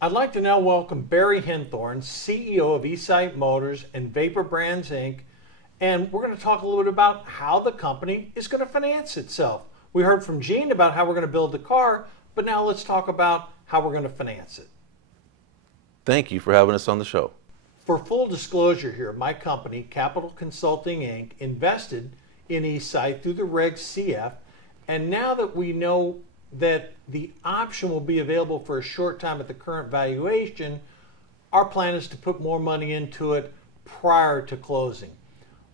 I'd like to now welcome Barry Henthorn, CEO of E-Cite Motors and Vapor Brands Inc. And we're going to talk a little bit about how the company is going to finance itself. We heard from Gene about how we're going to build the car, but now let's talk about how we're going to finance it. Thank you for having us on the show. For full disclosure here, my company, Capital Consulting Inc., invested in E-Cite through the Reg CF, and now that we know that the option will be available for a short time at the current valuation, our plan is to put more money into it prior to closing.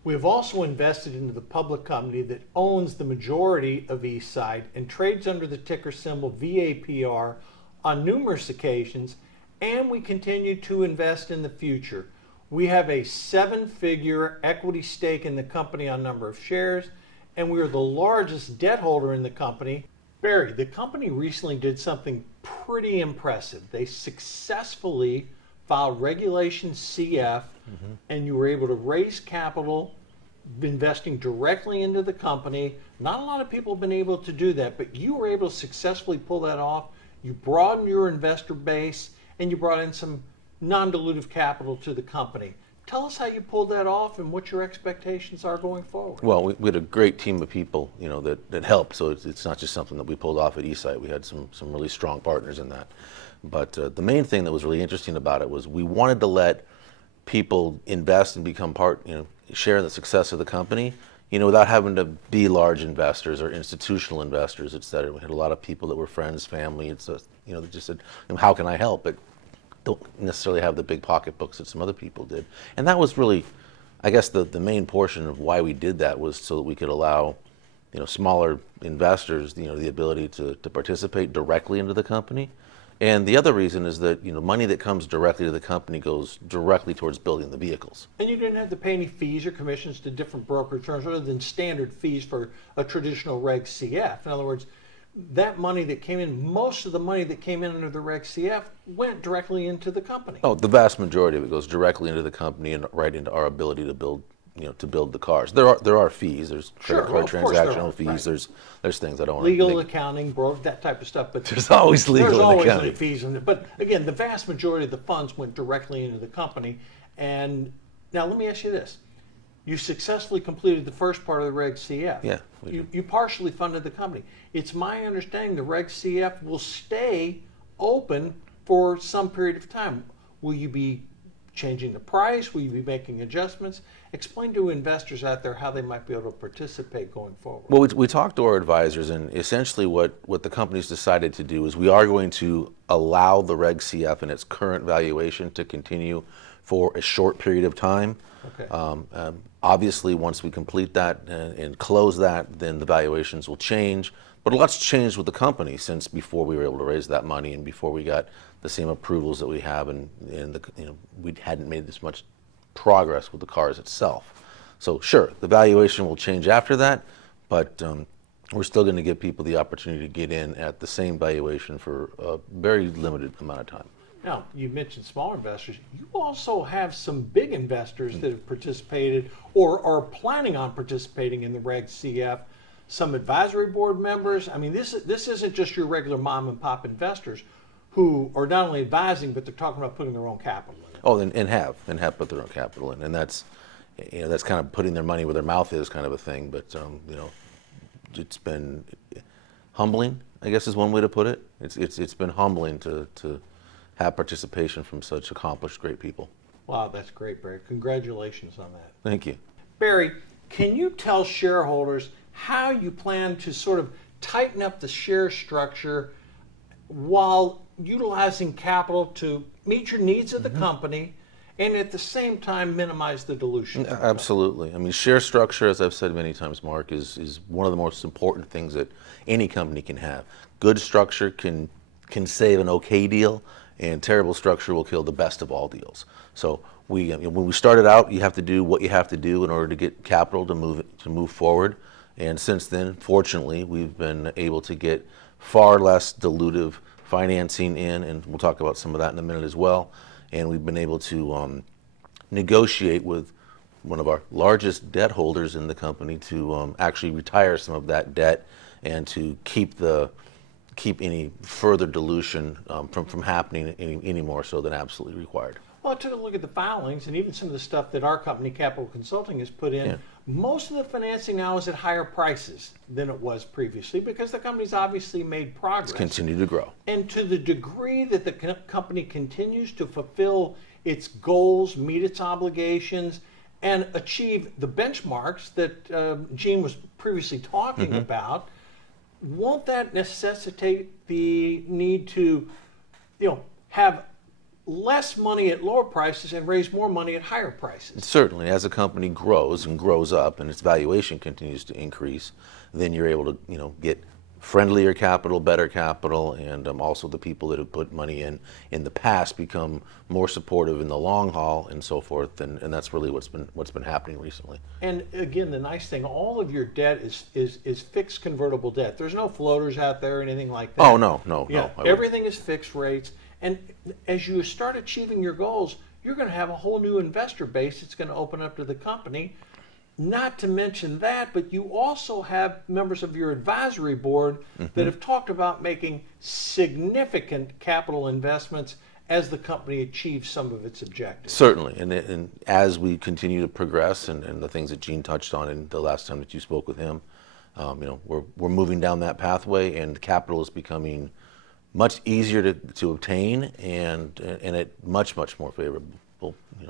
We have also invested into the public company that owns the majority of E-Cite and trades under the ticker symbol VAPR on numerous occasions, and we continue to invest in the future. We have a 7-figure equity stake in the company on number of shares, and we are the largest debt holder in the company. Barry, the company recently did something pretty impressive. They successfully filed Regulation CF, and you were able to raise capital investing directly into the company. Not a lot of people have been able to do that, but you were able to successfully pull that off. You broadened your investor base, and you brought in some non-dilutive capital to the company. Tell us how you pulled that off and what your expectations are going forward. Well, we had a great team of people, that helped. So it's not just something that we pulled off at E-Cite. We had some really strong partners in that. But the main thing that was really interesting about it was we wanted to let people invest and become share in the success of the company, without having to be large investors or institutional investors, et cetera. We had a lot of people that were friends, family. It's that just said, "How can I help?" But don't necessarily have the big pocketbooks that some other people did. And that was really, I guess, the main portion of why we did that was so that we could allow, smaller investors, the ability to participate directly into the company. And the other reason is that, money that comes directly to the company goes directly towards building the vehicles. And you didn't have to pay any fees or commissions to different broker firms other than standard fees for a traditional Reg CF. In other words, that money that came in, most of the money that came in under the Reg CF went directly into the company. Oh, the vast majority of it goes directly into the company and right into our ability to build, to build the cars. There are fees. There's credit card transactional fees. Right. There's things I don't want to legal accounting, that type of stuff. But there's always legal and accounting fees in it. But again, the vast majority of the funds went directly into the company. And now let me ask you this. You successfully completed the first part of the Reg CF. Yeah. You partially funded the company. It's my understanding the Reg CF will stay open for some period of time. Will you be changing the price? Will you be making adjustments? Explain to investors out there how they might be able to participate going forward. Well, we talked to our advisors, and essentially what the company's decided to do is we are going to allow the Reg CF and its current valuation to continue for a short period of time. Okay. Obviously, once we complete that and close that, then the valuations will change. But a lot's changed with the company since before we were able to raise that money and before we got the same approvals that we have, and we hadn't made this much progress with the cars itself. So sure, the valuation will change after that, but we're still going to give people the opportunity to get in at the same valuation for a very limited amount of time. Now, you mentioned smaller investors. You also have some big investors that have participated or are planning on participating in the Reg CF. Some advisory board members. I mean, this isn't just your regular mom and pop investors who are not only advising, but they're talking about putting their own capital in. Oh, and have put their own capital in, and that's kind of putting their money where their mouth is, kind of a thing. But it's been humbling, I guess, is one way to put it. It's been humbling to have participation from such accomplished, great people. Wow, that's great, Barry. Congratulations on that. Thank you. Barry, can you tell shareholders how you plan to sort of tighten up the share structure while utilizing capital to meet your needs of the company and at the same time minimize the dilution? Absolutely. I mean, share structure, as I've said many times, Mark, is one of the most important things that any company can have. Good structure can save an okay deal, and terrible structure will kill the best of all deals. So when we started out, you have to do what you have to do in order to get capital to move forward. And since then, fortunately, we've been able to get far less dilutive financing in, and we'll talk about some of that in a minute as well. And we've been able to negotiate with one of our largest debt holders in the company to actually retire some of that debt and to keep the keep any further dilution from happening any more so than absolutely required. Well, I took a look at the filings and even some of the stuff that our company, Capital Consulting, has put in. Yeah. Most of the financing now is at higher prices than it was previously because the company's obviously made progress. Continue to grow. And to the degree that the company continues to fulfill its goals, meet its obligations, and achieve the benchmarks that Gene was previously talking about, won't that necessitate the need to, have less money at lower prices and raise more money at higher prices? Certainly, as a company grows and grows up and its valuation continues to increase, then you're able to, get friendlier capital, better capital, and also the people that have put money in the past become more supportive in the long haul and so forth, and that's really what's been happening recently. And again, the nice thing, all of your debt is fixed convertible debt. There's no floaters out there or anything like that. Oh, no. Yeah, everything is fixed rates. And as you start achieving your goals, you're going to have a whole new investor base that's going to open up to the company. Not to mention that, but you also have members of your advisory board that have talked about making significant capital investments as the company achieves some of its objectives. Certainly, and as we continue to progress, and the things that Gene touched on in the last time that you spoke with him, we're moving down that pathway, and capital is becoming much easier to obtain, and at much more favorable.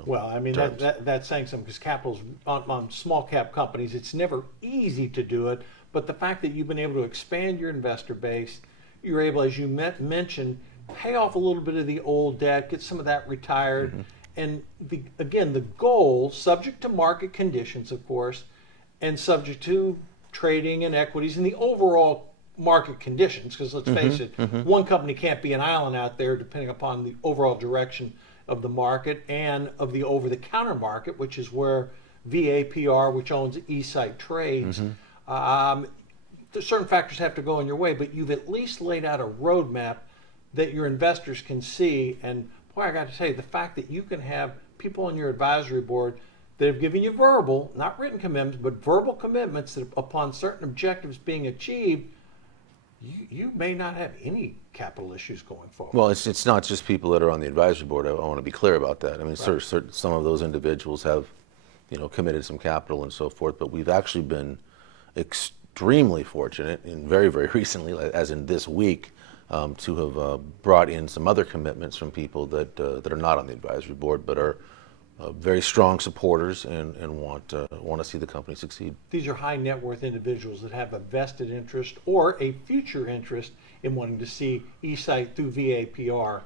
Well, I mean, that's saying something, because capital's on small cap companies, it's never easy to do it, but the fact that you've been able to expand your investor base, you're able, as you mentioned, pay off a little bit of the old debt, get some of that retired, and again, the goal, subject to market conditions, of course, and subject to trading and equities and the overall market conditions, because let's face it, one company can't be an island out there depending upon the overall direction of the market and of the over-the-counter market, which is where VAPR, which owns E-Cite, trades. Certain factors have to go in your way, but you've at least laid out a roadmap that your investors can see. And boy, I got to say, the fact that you can have people on your advisory board that have given you verbal, not written commitments, but verbal commitments that upon certain objectives being achieved, you may not have any capital issues going forward. Well, it's not just people that are on the advisory board. I want to be clear about that. I mean, some of those individuals have, committed some capital and so forth, but we've actually been extremely fortunate, and very, very recently, as in this week, to have brought in some other commitments from people that are not on the advisory board, but are very strong supporters and want to see the company succeed. These are high net worth individuals that have a vested interest or a future interest in wanting to see E-Cite through VAPR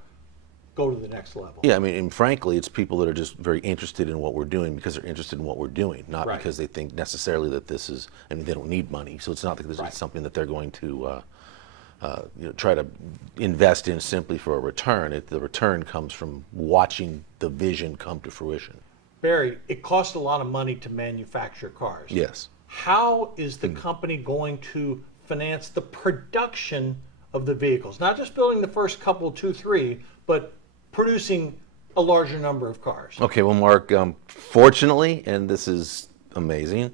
go to the next level. Yeah, I mean, and frankly, it's people that are just very interested in what we're doing because they're interested in what we're doing, not because they think necessarily that this is, I mean, they don't need money, so it's not that this is something that they're going to try to invest in simply for a return. The return comes from watching the vision come to fruition. Barry, it costs a lot of money to manufacture cars. Yes. How is the company going to finance the production of the vehicles? Not just building the first couple, 2, 3, but producing a larger number of cars. Okay, well, Mark, fortunately, and this is amazing,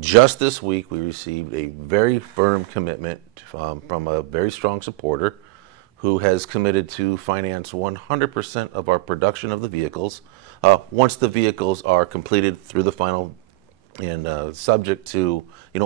just this week we received a very firm commitment from a very strong supporter who has committed to finance 100% of our production of the vehicles once the vehicles are completed through the final and subject to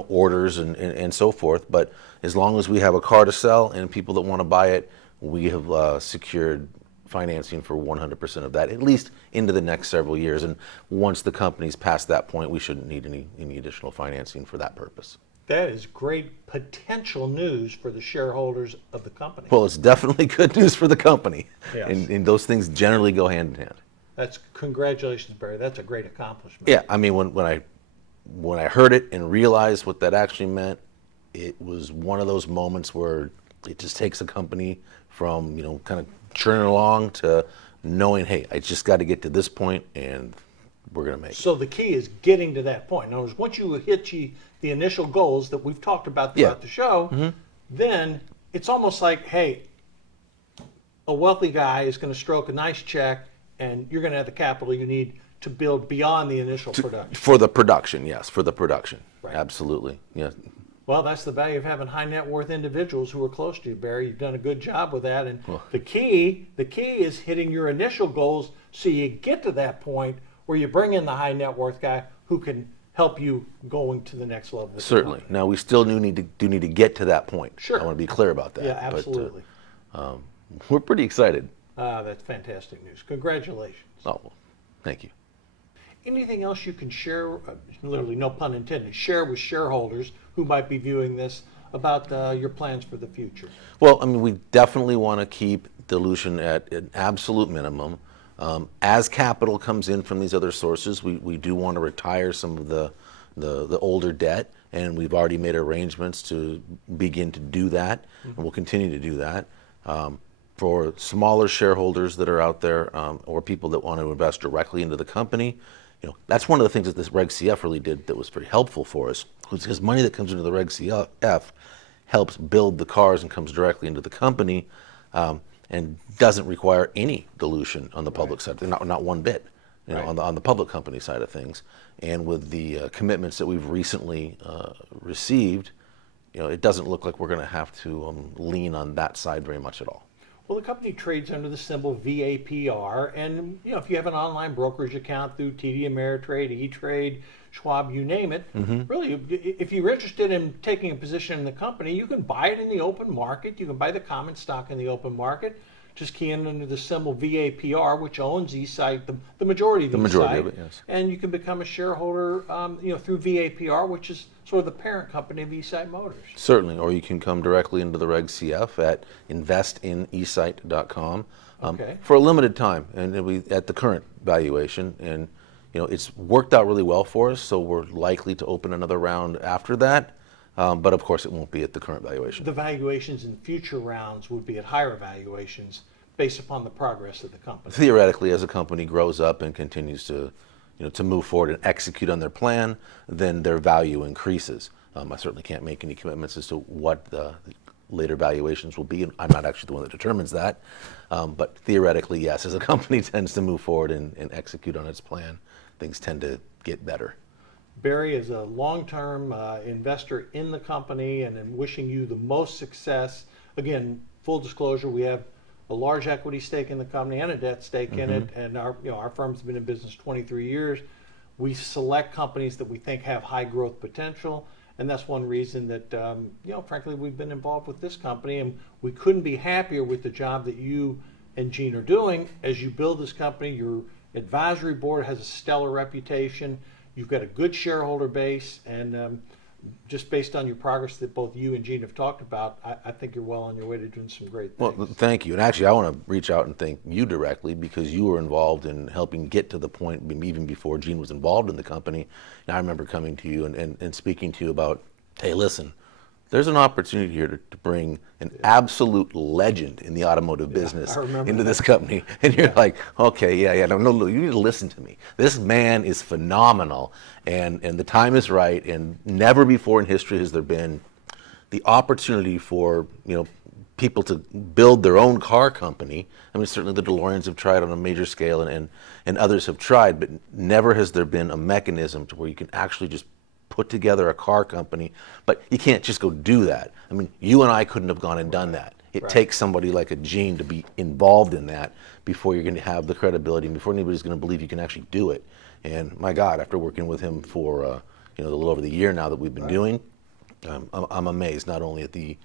orders and so forth. But as long as we have a car to sell and people that want to buy it, we have secured financing for 100% of that, at least into the next several years. And once the company's past that point, we shouldn't need any additional financing for that purpose. That is great potential news for the shareholders of the company. Well, it's definitely good news for the company. Yes. And those things generally go hand in hand. Congratulations, Barry. That's a great accomplishment. Yeah, I mean, when I heard it and realized what that actually meant, it was one of those moments where it just takes a company from, kind of churning along to knowing, hey, I just got to get to this point and we're going to make it. So the key is getting to that point. In other words, once you hit the initial goals that we've talked about throughout the show, then it's almost like, hey, a wealthy guy is going to stroke a nice check and you're going to have the capital you need to build beyond the initial production. For the production, yes, for the production. Right. Absolutely. Yeah. Well, that's the value of having high net worth individuals who are close to you, Barry. You've done a good job with that. And Well, the key is hitting your initial goals so you get to that point where you bring in the high net worth guy who can help you going to the next level. certainly. Now, we still do need to get to that point. Sure. I want to be clear about that. Yeah, absolutely. But, we're pretty excited. That's fantastic news. Congratulations. Oh, well, thank you. Anything else you can share, literally no pun intended, share with shareholders who might be viewing this about your plans for the future? Well, I mean, we definitely want to keep dilution at an absolute minimum. As capital comes in from these other sources, we do want to retire some of the older debt, and we've already made arrangements to begin to do that, and we'll continue to do that. For smaller shareholders that are out there, or people that want to invest directly into the company, that's one of the things that this Reg CF really did that was very helpful for us, because money that comes into the Reg CF helps build the cars and comes directly into the company, and doesn't require any dilution on the public side, not one bit, Right. on the public company side of things. And with the commitments that we've recently received, it doesn't look like we're going to have to lean on that side very much at all. Well, the company trades under the symbol VAPR, and if you have an online brokerage account through TD Ameritrade, E-Trade, Schwab, you name it, really, if you're interested in taking a position in the company, you can buy it in the open market. You can buy the common stock in the open market. Just key in under the symbol VAPR, which owns E-Cite, the majority of of E-Cite, it, yes. and you can become a shareholder, through VAPR, which is sort of the parent company of E-Cite Motors. Certainly, or you can come directly into the Reg CF at investinecite.com Okay. for a limited time, and at the current valuation. And it's worked out really well for us, so we're likely to open another round after that. But of course, it won't be at the current valuation. The valuations in future rounds would be at higher valuations based upon the progress of the company. Theoretically, as a company grows up and continues to move forward and execute on their plan, then their value increases. I certainly can't make any commitments as to what the later valuations will be, and I'm not actually the one that determines that. But theoretically, yes, as a company tends to move forward and execute on its plan, things tend to get better. Barry is a long-term investor in the company, and I'm wishing you the most success. Again, full disclosure, we have a large equity stake in the company and a debt stake in it, and our firm's been in business 23 years. We select companies that we think have high growth potential, and that's one reason that frankly, we've been involved with this company, and we couldn't be happier with the job that you and Gene are doing as you build this company. Your advisory board has a stellar reputation. You've got a good shareholder base, and just based on your progress that both you and Gene have talked about, I think you're well on your way to doing some great things. Well, thank you. And actually, I want to reach out and thank you directly, because you were involved in helping get to the point even before Gene was involved in the company. And I remember coming to you and speaking to you about, hey, listen, there's an opportunity here to bring an absolute legend in the automotive business into this company. And you're like, okay, no, you need to listen to me. This man is phenomenal, and the time is right, and never before in history has there been the opportunity for people to build their own car company. I mean, certainly the DeLoreans have tried on a major scale, and others have tried, but never has there been a mechanism to where you can actually just put together a car company. But you can't just go do that. I mean, you and I couldn't have gone and done that. It takes somebody like a Gene to be involved in that before you're going to have the credibility and before anybody's going to believe you can actually do it. And my God, after working with him for a little over the year now that we've been doing, I'm amazed not only at the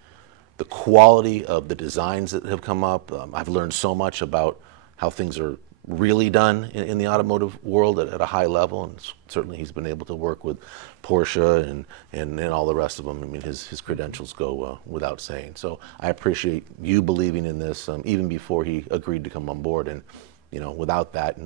quality of the designs that have come up. I've learned so much about how things are really done in the automotive world at a high level, and certainly he's been able to work with Porsche and all the rest of them. I mean, his credentials go without saying. So I appreciate you believing in this even before he agreed to come on board, and without that,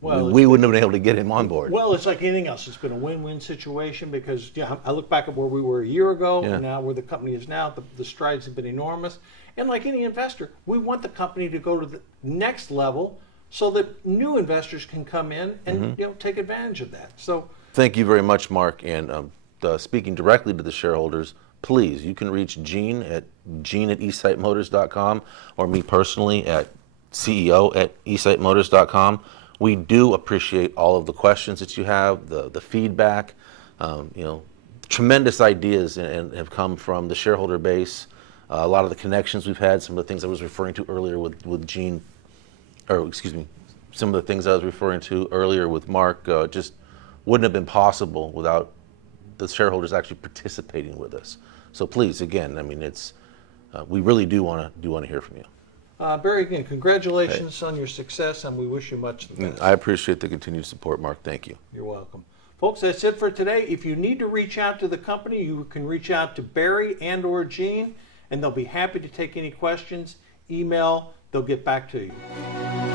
we wouldn't have been able to get him on board. Well, it's like anything else. It's been a win-win situation, because I look back at where we were a year ago and now where the company is now. The strides have been enormous, and like any investor, we want the company to go to the next level so that new investors can come in and take advantage of that. So thank you very much, Mark. And speaking directly to the shareholders, please, you can reach Gene at gene@ecite-motors.com, or me personally at CEO@ecite-motors.com. We do appreciate all of the questions that you have, the feedback. tremendous ideas and have come from the shareholder base. A lot of the connections we've had, some of the things I was referring to earlier with Gene, or excuse me, some of the things I was referring to earlier with Mark just wouldn't have been possible without the shareholders actually participating with us. So please, again, I mean, it's we really do want to hear from you. Barry, again, congratulations on your success, and we wish you much the best. I appreciate the continued support, Mark. Thank you. You're welcome. Folks, that's it for today. If you need to reach out to the company, you can reach out to Barry and or Gene, and they'll be happy to take any questions. Email, they'll get back to you.